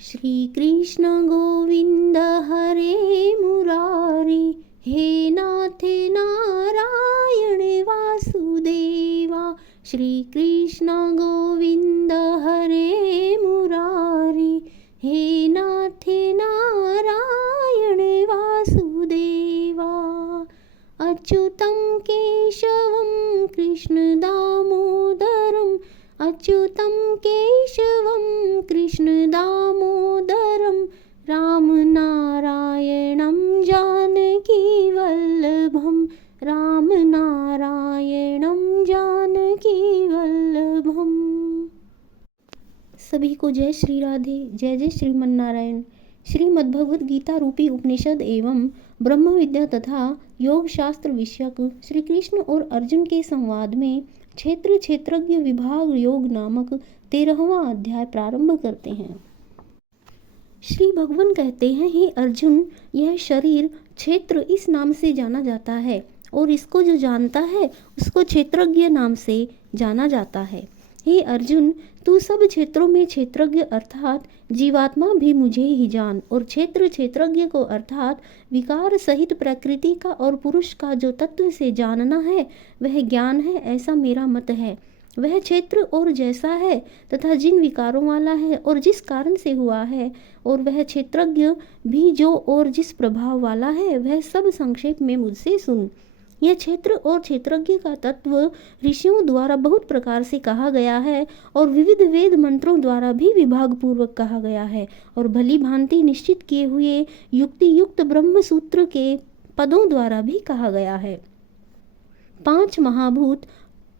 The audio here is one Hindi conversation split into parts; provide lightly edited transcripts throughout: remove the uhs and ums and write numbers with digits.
श्री कृष्ण गोविंद हरे मुरारी, हे नाथ नारायण वासुदेवा। श्री कृष्ण गोविंद हरे मुरारी, हे नाथ नारायण वासुदेवा। अच्युतं केशवं कृष्ण दामोदरम्, अच्युतं केशवं कृष्ण दामोदरं, राम नारायणं जानकी वल्लभं, राम नारायणं जानकी वल्लभम। सभी को जय श्री राधे, जय जय श्रीमन नारायण। श्रीमद् भगवद गीता रूपी उपनिषद एवं ब्रह्म विद्या तथा योग शास्त्र विषयक श्री कृष्ण और अर्जुन के संवाद में क्षेत्र क्षेत्रज्ञ विभाग योग नामक 13वां अध्याय प्रारंभ करते हैं। श्री भगवान कहते हैं, हे अर्जुन, यह शरीर क्षेत्र इस नाम से जाना जाता है और इसको जो जानता है उसको क्षेत्रज्ञ नाम से जाना जाता है। हे अर्जुन, तू सब क्षेत्रों में क्षेत्रज्ञ अर्थात जीवात्मा भी मुझे ही जान, और क्षेत्र क्षेत्रज्ञ को अर्थात विकार सहित प्रकृति का और पुरुष का जो तत्व से जानना है वह ज्ञान है, ऐसा मेरा मत है। वह क्षेत्र और जैसा है तथा जिन विकारों वाला है और जिस कारण से हुआ है, और वह क्षेत्रज्ञ भी जो और जिस प्रभाव वाला है, वह सब संक्षेप में मुझसे सुन। यह क्षेत्र और क्षेत्रज्ञ का तत्व ऋषियों द्वारा बहुत प्रकार से कहा गया है और विविध वेद मंत्रों द्वारा भी विभाग पूर्वक कहा गया है, और भली भांति निश्चित किए हुए युक्ति युक्त ब्रह्म सूत्र के पदों द्वारा भी कहा गया है। 5 महाभूत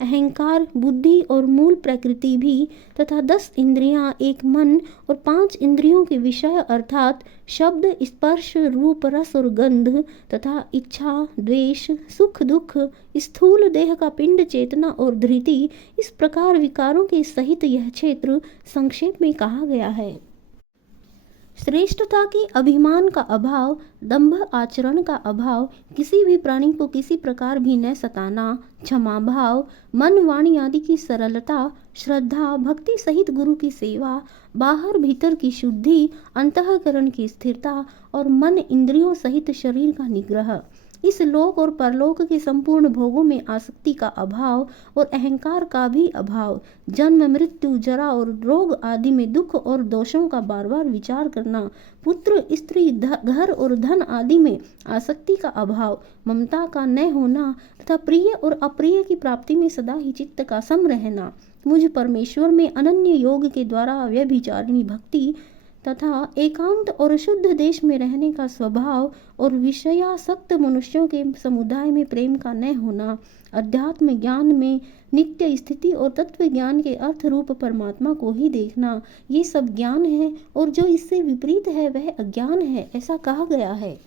अहंकार, बुद्धि और मूल प्रकृति भी, तथा 10 इंद्रियां, एक मन और 5 इंद्रियों के विषय अर्थात शब्द, स्पर्श, रूप, रस और गंध, तथा इच्छा, द्वेष, सुख दुख, स्थूल देह का पिंड, चेतना और धृति, इस प्रकार विकारों के सहित यह क्षेत्र संक्षेप में कहा गया है। श्रेष्ठता के अभिमान का अभाव, दंभ आचरण का अभाव, किसी भी प्राणी को किसी प्रकार भी न सताना, क्षमा भाव, मन वाणी आदि की सरलता, श्रद्धा भक्ति सहित गुरु की सेवा, बाहर भीतर की शुद्धि, अंतःकरण की स्थिरता और मन इंद्रियों सहित शरीर का निग्रह, इस लोक और परलोक के संपूर्ण भोगों में आसक्ति का अभाव और अहंकार का भी अभाव, जन्म मृत्यु जरा और रोग आदि में दुख और दोषों का बार बार विचार करना, पुत्र स्त्री घर और धन आदि में आसक्ति का अभाव, ममता का न होना तथा प्रिय और अप्रिय की प्राप्ति में सदा ही चित्त का सम रहना, मुझ परमेश्वर में अनन्य योग के द्वारा व्यभिचारिणी भक्ति तथा एकांत और शुद्ध देश में रहने का स्वभाव, और विषयासक्त मनुष्यों के समुदाय में प्रेम का न होना, अध्यात्म ज्ञान में नित्य स्थिति और तत्व ज्ञान के अर्थ रूप परमात्मा को ही देखना, ये सब ज्ञान है, और जो इससे विपरीत है वह अज्ञान है, ऐसा कहा गया है।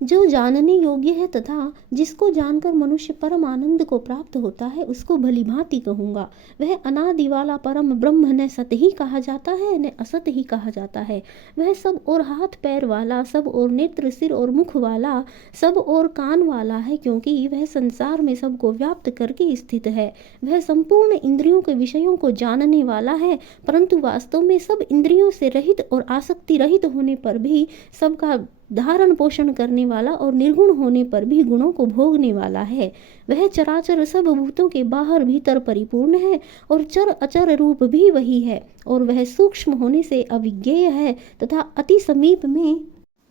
जो जानने योग्य है तथा जिसको जानकर मनुष्य परम आनंद को प्राप्त होता है, उसको भली भांति कहूँगा। वह अनादि वाला परम ब्रह्म न सत ही कहा जाता है न असत ही कहा जाता है। वह सब और हाथ पैर वाला, सब और नेत्र सिर और मुख वाला, सब और कान वाला है, क्योंकि वह संसार में सबको व्याप्त करके स्थित है। वह संपूर्ण इंद्रियों के विषयों को जानने वाला है, परंतु वास्तव में सब इंद्रियों से रहित और आसक्ति रहित होने पर भी सबका धारण पोषण करने वाला और निर्गुण होने पर भी गुणों को भोगने वाला है। वह चराचर सब भूतों के बाहर भीतर परिपूर्ण है और चर अचर रूप भी वही है, और वह सूक्ष्म होने से अविज्ञेय है तथा अति समीप में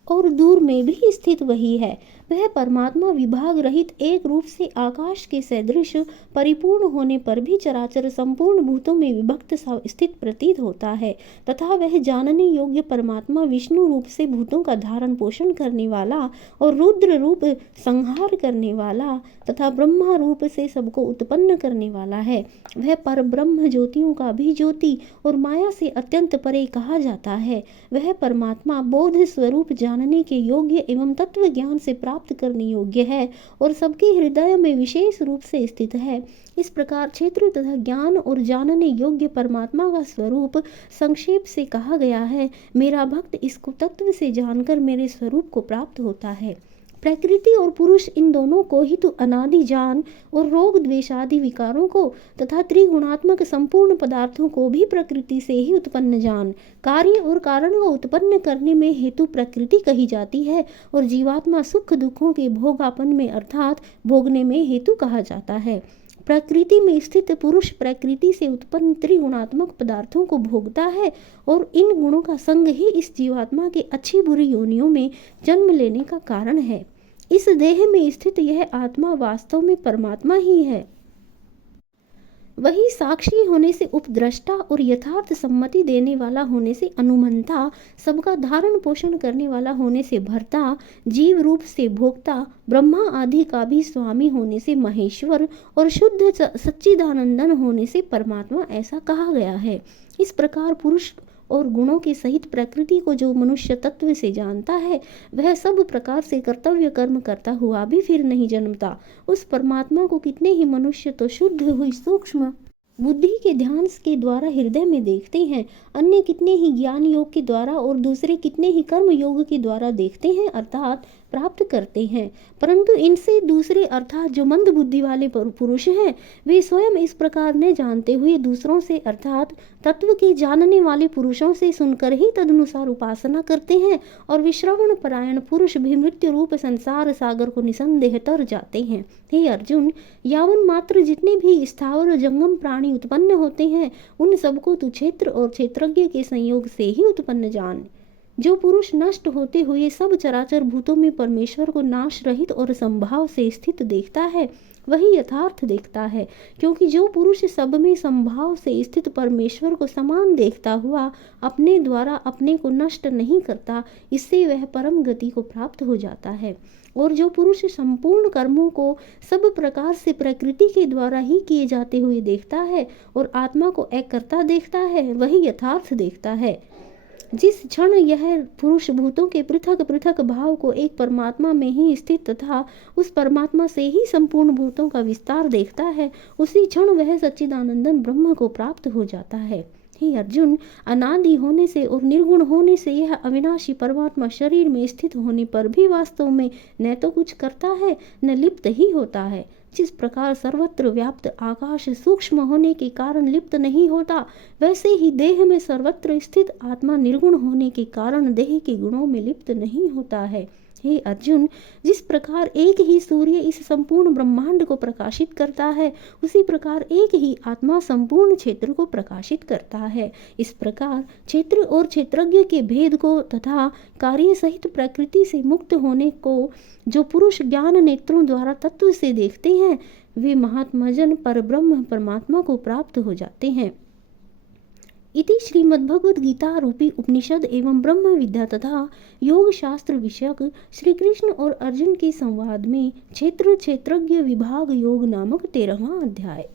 और दूर में भी स्थित वही है। वह परमात्मा विभाग रहित एक रूप से आकाश के सदृश परिपूर्ण होने पर भी चराचर संपूर्ण भूतों में विभक्त सा स्थित प्रतीत होता है, तथा वह जानने योग्य परमात्मा विष्णु रूप से भूतों का धारण पोषण करने वाला और रुद्र रूप संहार करने वाला तथा ब्रह्मा रूप से सबको उत्पन्न करने वाला है। वह पर ब्रह्म ज्योतियों का भी ज्योति और माया से अत्यंत परे कहा जाता है। वह परमात्मा बोध स्वरूप जानने के योग्य एवं तत्व ज्ञान से प्राप्त करने योग्य है और सबके हृदय में विशेष रूप से स्थित है। इस प्रकार क्षेत्र तथा ज्ञान और जानने योग्य परमात्मा का स्वरूप संक्षेप से कहा गया है। मेरा भक्त इसको तत्व से जानकर मेरे स्वरूप को प्राप्त होता है। प्रकृति और पुरुष इन दोनों को ही तो अनादि जान और रोग द्वेषादि विकारों को तथा त्रिगुणात्मक संपूर्ण पदार्थों को भी प्रकृति से ही उत्पन्न जान। कार्य और कारण को उत्पन्न करने में हेतु प्रकृति कही जाती है और जीवात्मा सुख दुखों के भोगापन में अर्थात भोगने में हेतु कहा जाता है। प्रकृति में स्थित पुरुष प्रकृति से उत्पन्न त्रिगुणात्मक पदार्थों को भोगता है और इन गुणों का संग ही इस जीवात्मा के अच्छी बुरी योनियों में जन्म लेने का कारण है। इस देह में स्थित यह आत्मा वास्तव में परमात्मा ही है। वही साक्षी होने से उपद्रष्टा और यथार्थ सम्मति देने वाला होने से अनुमंता, सबका धारण पोषण करने वाला होने से भर्ता, जीव रूप से भोक्ता, ब्रह्मा आदि का भी स्वामी होने से महेश्वर और शुद्ध सच्चिदानंदन होने से परमात्मा ऐसा कहा गया है। इस प्रकार पुरुष और गुणों के सहित प्रकृति को जो मनुष्य तत्व से जानता है वह सब प्रकार से कर्तव्य कर्म करता हुआ भी फिर नहीं जन्मता। उस परमात्मा को कितने ही मनुष्य तो शुद्ध हुई सूक्ष्म बुद्धि के ध्यान के द्वारा हृदय में देखते हैं, अन्य कितने ही ज्ञान योग के द्वारा और दूसरे कितने ही कर्म योग के द्वारा देखते हैं अर्थात प्राप्त करते हैं। परंतु इनसे दूसरे अर्थात जो मंद बुद्धि वाले पुरुष हैं वे स्वयं इस प्रकार न जानते हुए दूसरों से अर्थात तत्व के जानने वाले पुरुषों से सुनकर ही तदनुसार उपासना करते हैं और विश्रवण परायण पुरुष भी मृत्यु रूप संसार सागर को निसंदेह तर जाते हैं। हे अर्जुन, यावन मात्र जितने भी स्थावर जंगम प्राणी उत्पन्न होते हैं उन सबको तू क्षेत्र और क्षेत्रज्ञ के संयोग से ही उत्पन्न जान। जो पुरुष नष्ट होते हुए सब चराचर भूतों में परमेश्वर को नाश रहित और संभाव से स्थित देखता है वही यथार्थ देखता है, क्योंकि जो पुरुष सब में संभाव से स्थित परमेश्वर को समान देखता हुआ अपने द्वारा अपने को नष्ट नहीं करता, इससे वह परम गति को प्राप्त हो जाता है। और जो पुरुष संपूर्ण कर्मों को सब प्रकार से प्रकृति के द्वारा ही किए जाते हुए देखता है और आत्मा को एक कर्ता देखता है वही यथार्थ देखता है। जिस क्षण यह पुरुष भूतों के पृथक पृथक भाव को एक परमात्मा में ही स्थित तथा उस परमात्मा से ही संपूर्ण भूतों का विस्तार देखता है उसी क्षण वह सच्चिदानंदन ब्रह्म को प्राप्त हो जाता है। हे अर्जुन, अनादि होने से और निर्गुण होने से यह अविनाशी परमात्मा शरीर में स्थित होने पर भी वास्तव में न तो कुछ करता है न लिप्त ही होता है। जिस प्रकार सर्वत्र व्याप्त आकाश सूक्ष्म होने के कारण लिप्त नहीं होता, वैसे ही देह में सर्वत्र स्थित आत्मा निर्गुण होने के कारण देह के गुणों में लिप्त नहीं होता है। हे अर्जुन, जिस प्रकार एक ही सूर्य इस संपूर्ण ब्रह्मांड को प्रकाशित करता है उसी प्रकार एक ही आत्मा संपूर्ण क्षेत्र को प्रकाशित करता है। इस प्रकार क्षेत्र और क्षेत्रज्ञ के भेद को तथा कार्य सहित प्रकृति से मुक्त होने को जो पुरुष ज्ञान नेत्रों द्वारा तत्व से देखते हैं वे महात्माजन परब्रह्म परमात्मा को प्राप्त हो जाते हैं। इति श्रीमद्भगवद गीता रूपी उपनिषद एवं ब्रह्म विद्या तथा योग शास्त्र विषयक श्री कृष्ण और अर्जुन के संवाद में क्षेत्र क्षेत्रज्ञ विभाग योग नामक 13वां अध्याय।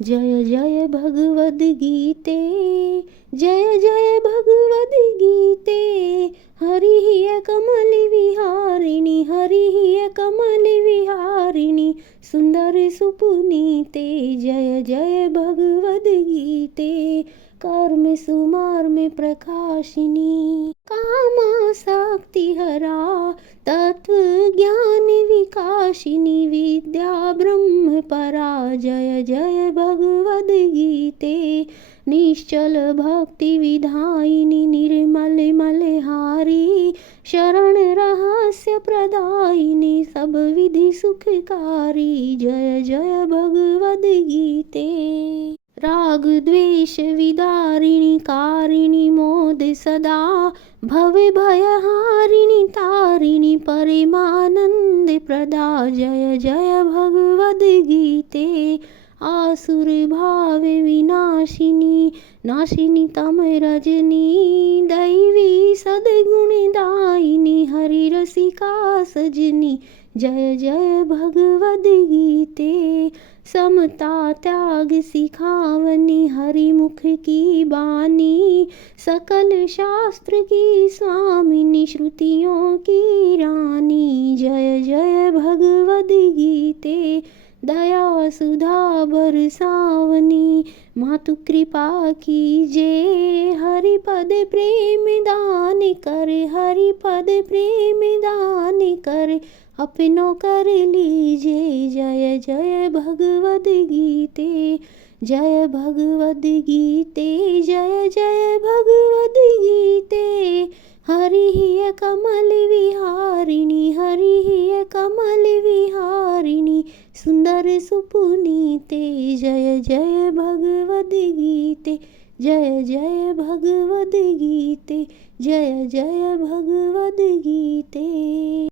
जय जय भगवद गीते, जय जय भगवद गीते, हरि हिय कमल विहारिणी, हरि हिय कमल विहारिणी, सुंदर सुपुनीते। जय जय भगवद गीते, कर्म सुमार्म प्रकाशिनी, कामासक्ति हरा, तत्व ज्ञान विकासिनी, विद्या ब्रह्म परा। जय जय भगवद गीते, निश्चल भक्ति विधायिनी, निर्मल मलहारी, शरण रहस्य प्रदायिनी, सब विधि सुखकारी। जय जय भगवद गीते, राग द्वेष विदारिणी, कारिणी मोद सदा, भव भयहारिणी, तारिणी परमानंद प्रदा। जय जय भगवद गीते, आसुर भाव विनाशिनी, नाशिनी तम रजनी, दैवी सद्गुणदायिनी, हरि रसिका सजनी। जय जय भगवद गीते, समता त्याग सिखावनी, हरि मुख की बानी, सकल शास्त्र की स्वामिनी, श्रुतियों की रानी। जय जय भगवद गीते, दया सुधा बरसावनी, मातु कृपा कीजे, हरि पद प्रेम दान कर, हरि पद प्रेम दान कर, अपनों कर लीजिए। जय जय भगवद गीते, जय भगवद गीते, जय जय भगवद गीते। हरि ही कमल विहारिणी, हरि ही कमल विहारिणी, सुंदर सुपुनीते। जय जय भगवद गीते, जय जय भगवद गीते, जय जय भगवद गीते।